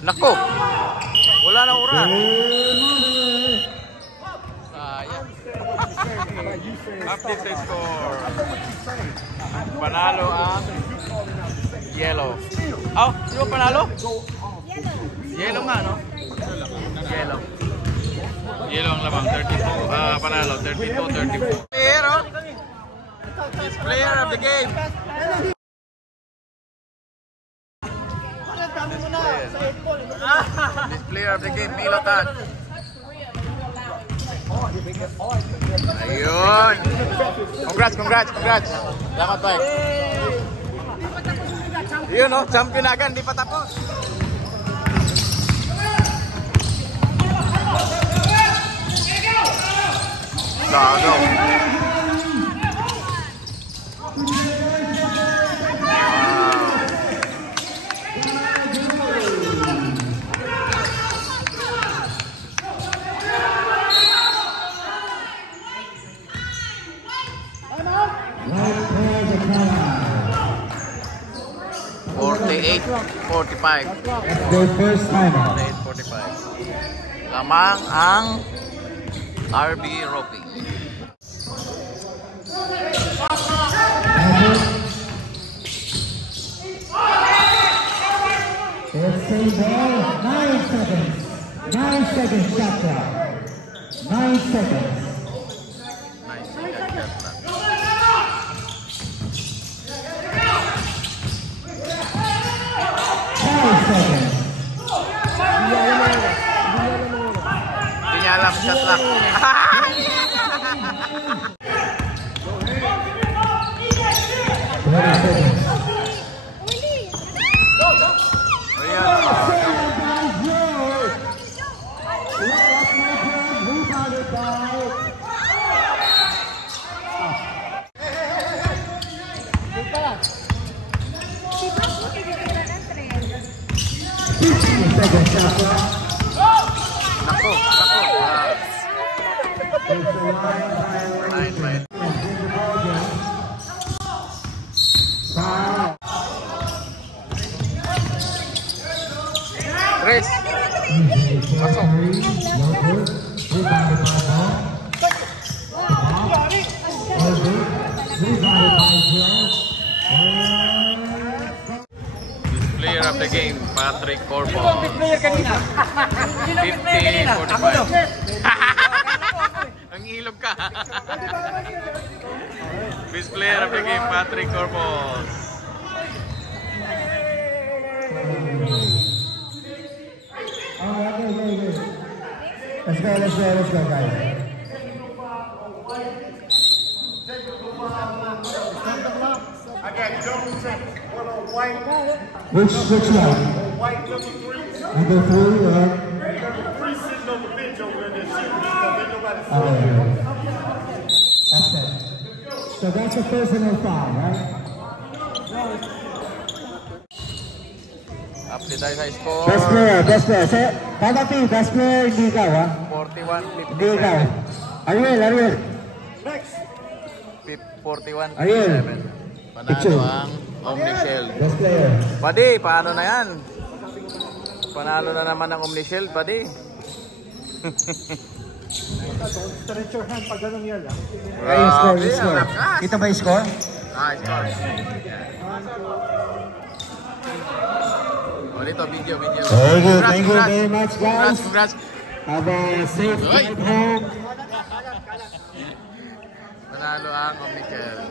Nako! Wala na oras. Sayang. Update sa score. Panalo ang yellow. Oh, di ba panalo? Yellow nga, no? Yellow. Yellow ang lamang. 32, panalo. 32-34. Pero, this player of the game. This player of the game, Milotan. Ayun. Congrats. Salamat, Mike. Yun, no? Champion agad, hindi pa tapos. Gago. 48-45. Their first timer. 48-45. Lamang ang RB Roping. It's a ball. 9 seconds. 9 seconds shot clock. 9 seconds. Hindi niya alam, shot clock. Nako. Right. Chris. Pasok. Player of the game, Patrick Corpo. 50-45. Ang ilog ka. Best player of the game, Patrick Corpos. Let's go, guys. I got double check. One on white. Which one? White number 3. Number 3, Number 3 sitting on the bench over there. That shit. Ain't nobody sitting. That's it. So that's a personal foul, right? Update tayo sa score. Best player. So, kada team, best player, hindi ikaw, ha? 41-57. Hindi ikaw. Ariel. Next. 41-57. Panalo ang Omnishield. Best player. Padi, paano na yan? Panalo na naman ang Omnishield, Padi. Stretch your hand pag ganun yan. Score. Kita ba yung score? Score. Dito, video. Thank you very much, guys. Congrats. Have a safe drive home. Panalo ang Omnishield.